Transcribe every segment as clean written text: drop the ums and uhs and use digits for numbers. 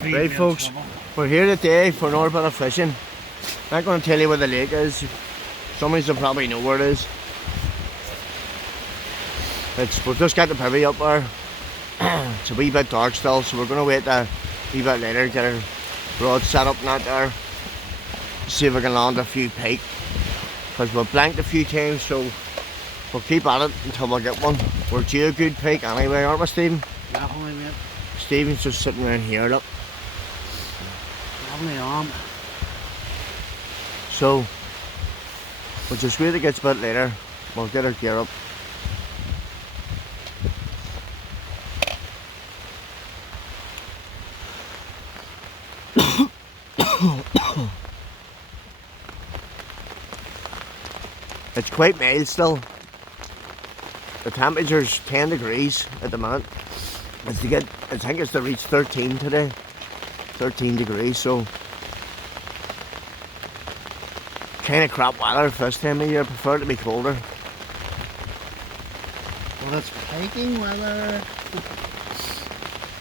Right folks, we're here today for another bit of fishing. I'm not going to tell you where the lake is. Some of you will probably know where it is. We've just got the bivvy up there. It's a wee bit dark still, so we're going to wait a wee bit later to get our rod set up and that there. See if we can land a few pike. Because we've blanked a few times, so we'll keep at it until we get one. We're due a good pike anyway, aren't we, Stephen? Definitely, mate. Stephen's just sitting around here, look. Definitely on. So, we'll just wait till it gets a bit later. We'll get our gear up. It's quite mild still. The temperature's 10 degrees at the minute. I think it's to reach 13 today. 13 degrees, so kind of crap weather for this time of year. I prefer it to be colder. Well, it's piking weather.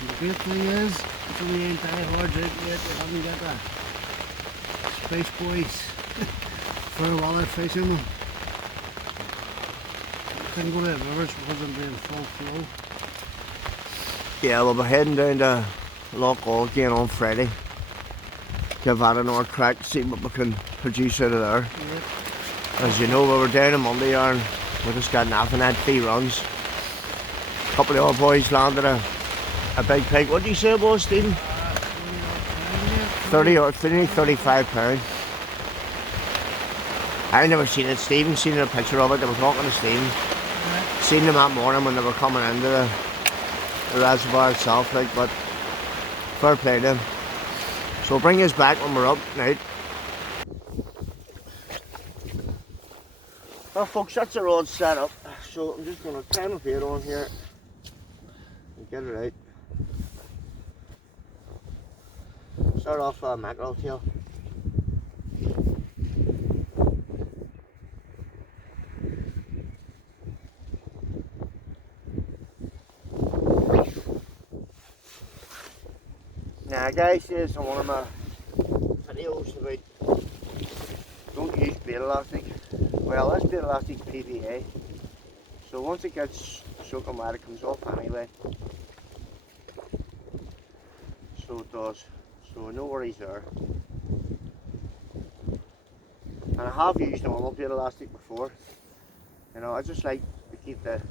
The great thing is, it's only ain't that hard out yet. We haven't got the Space Boys for weather fishing. Couldn't go to the rivers because I'm being full flow. Yeah, we'll be heading down to Loch again on Friday. Give that another crack, see what we can produce out of there. Yep. As you know, we were down on Monday and we just got nothing, had 3 runs. A couple of old boys landed a big pike. What did you say it was, Stephen? 30 or 35 pounds. I've never seen it. Stephen seen a picture of it. They were talking to Stephen. Yeah. Seen them that morning when they were coming into the reservoir itself, like, but fair play to them. So we'll bring us back when we're up tonight. Well folks, that's the rod set up. So I'm just going to climb up here on here and get it out. Start off a mackerel tail. Now guys, here's one of my videos about don't use bait elastic. Well, this bait elastic PVA. So once it gets soaking wet, it comes off anyway. So it does. So no worries there. And I have used normal bait elastic before. You know, I just like to keep the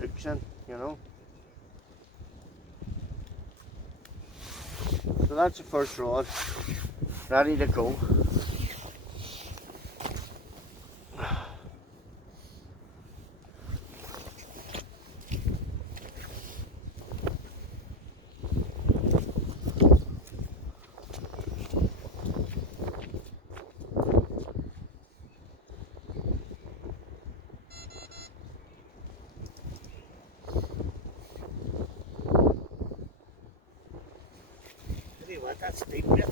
hooks in, you know. So that's the first rod, ready to go. What, that's deep, mate.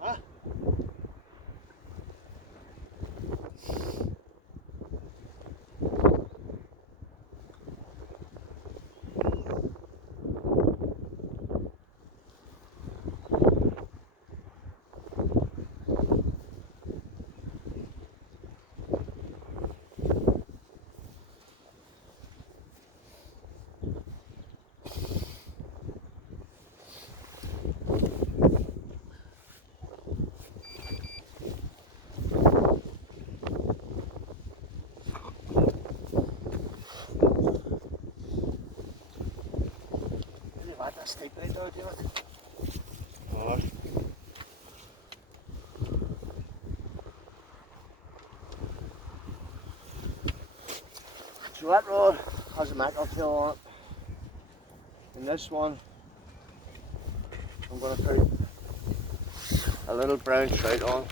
Huh? That's deep right there, David. Oh. So that rod has a mackerel tail on it. And this one, I'm going to put a little brown trout on.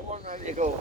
that one, there you go.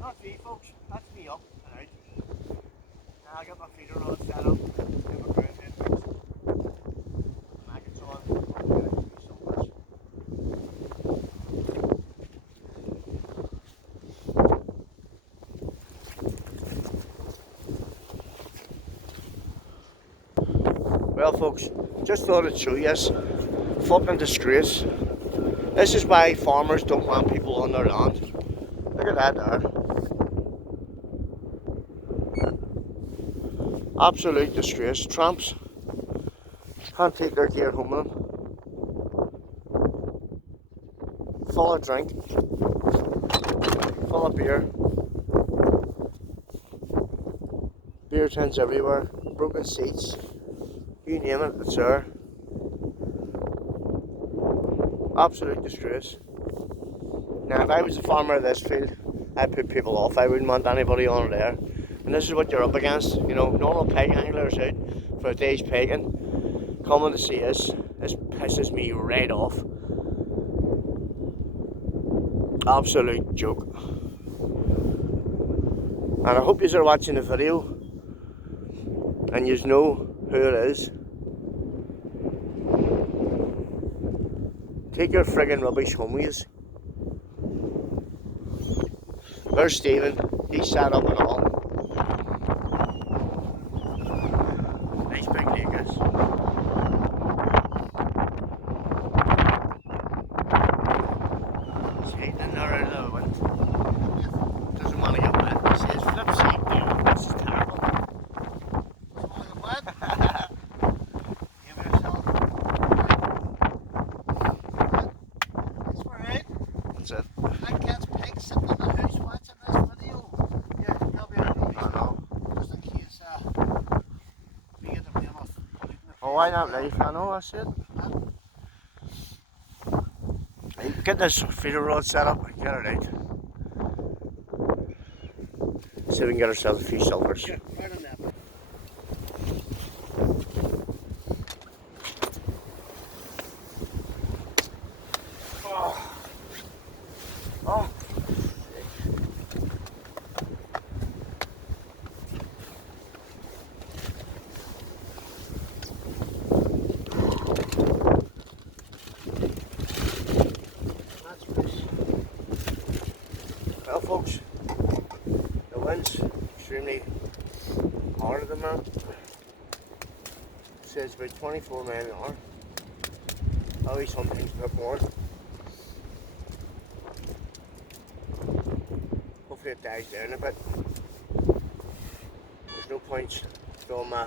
That's me, folks. That's me up and out. Now I got my feeder rod set up. Get my ground in fixed. Maggots on. Well, folks, just thought I'd show you this. Fucking disgrace. This is why farmers don't want people on their land. Look at that there. Absolute disgrace. Tramps can't take their gear home with them. Full of drink, full of beer. Beer tins everywhere, broken seats, you name it, it's there. Absolute disgrace. Now, if I was a farmer of this field, I'd put people off. I wouldn't want anybody on there. And this is what you're up against. You know, normal pike anglers out for a day's piking, coming to see us. This pisses me right off. Absolute joke. And I hope you are watching the video and you know who it is. Take your friggin' rubbish home with you. There's Stephen, he's sat up and all. Nice big lake this. He's hiding in there out of the wind. Doesn't want to get wet. He says, flip side there, this is terrible. Doesn't want to get wet? Give it yourself. That's alright. That's it. I catch pigs sitting in the house watching this video. Yeah, probably not I know. just in case we get the blame of polluting the Oh, why not leave? I know, that's it. Get this feeder rod set up and get it out. See if we can get ourselves a few silvers. Yeah, right on that. Oh. Oh. That's fish. Well, folks, the wind's extremely hard at the moment. It says about 24 miles an hour. Probably sometimes a bit more. Hopefully it dies down a bit. There's no point throwing my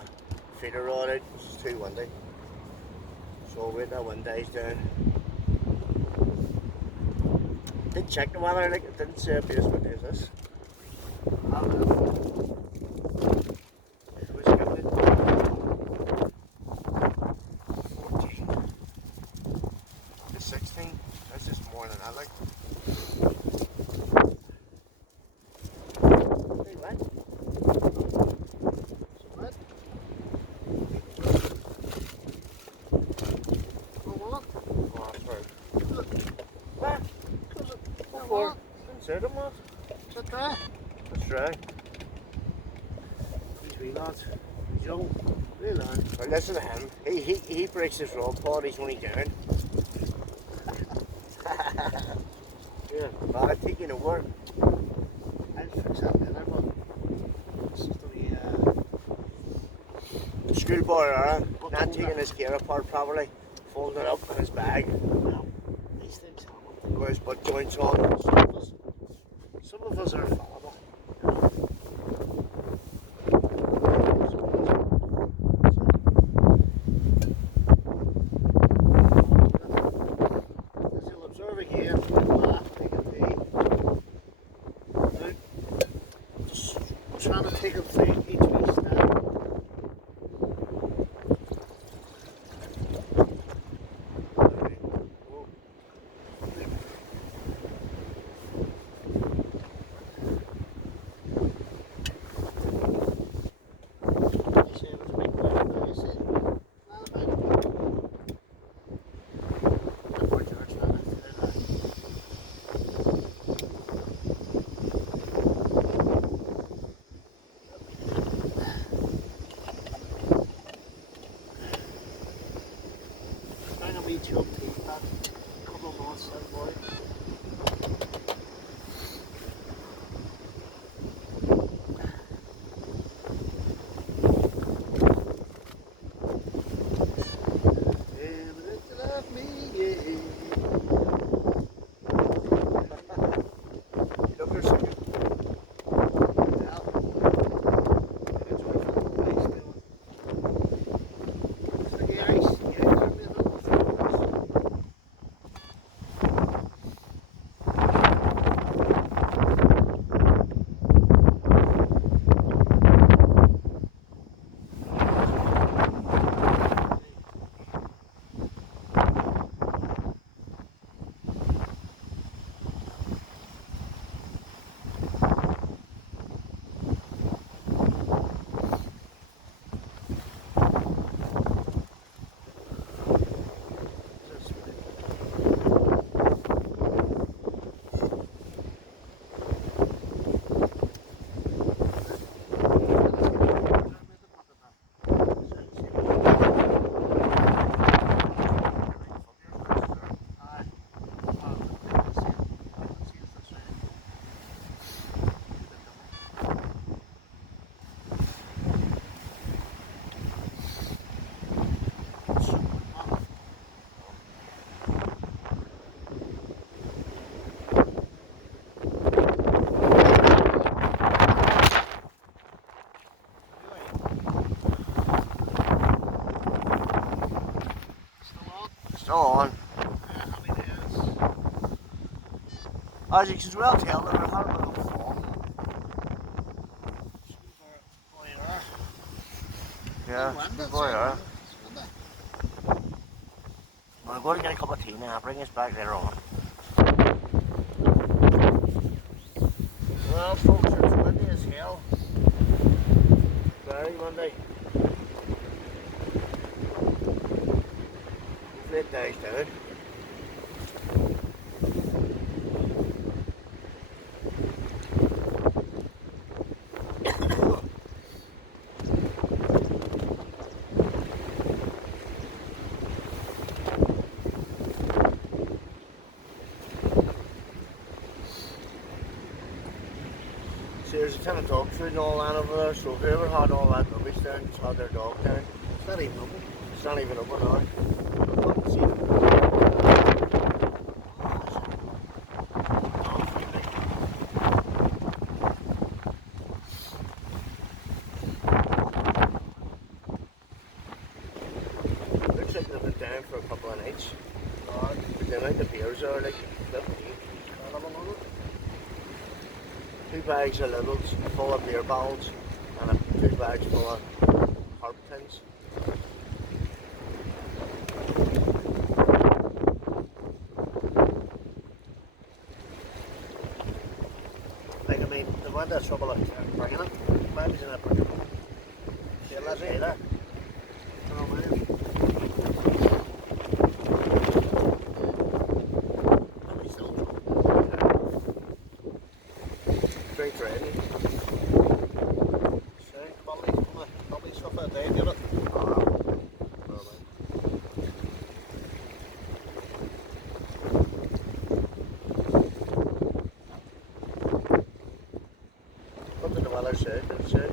feeder rod out, it's too windy. So I'll wait till the wind dies down. Did check the weather, like it didn't say a base. What day is this? I don't know. It was gifted 14 to 16. That's just more than I like. Hey, what? So what? For what? Oh, that's right. What? For For? what? Didn't say them what? Sit there. That's right. These wee lads. He's young. Wee lad. Well, listen to him. He breaks his rod pod, he's only down. Yeah, well, I'm taking over. I'll fix that dinner, but this is the way schoolboy era, not taking his gear apart properly, folding it up in his bag, These things happen. with his butt joints on. Some of us are fallible. As you'll observe again, take a feed. Now, just trying to take it through each wee step. Wee chub teeth back, a couple of months out boy. And if you love me, yeah. You look your second. Still on. As you can well tell, that we're having a little fall. Yeah, schoolboy era. We're going to get a cup of tea now. Bring us back later on. Well, folks, it's windy as hell. Very windy. Hopefully it dies down. See, there's a ton of dog food and all that over there, so whoever had all that rubbish down just had their dog down. It's not even open. It's not even open now. Can't see them. Looks like they've been down for a couple of nights. But the amount of beers are like 15. Two bags of littles full of beer bottles and two bags full of herb tins. Like, I mean, they went to trouble of bringing it. Why was it bringing it? Yeah, let's say that. Oh, man. Very threatening. Sure, quality stuff out there, get it? What did the weather say? Did it say?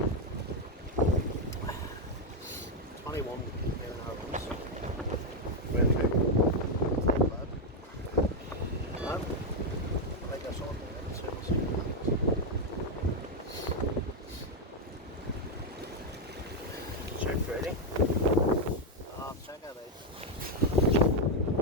Ready?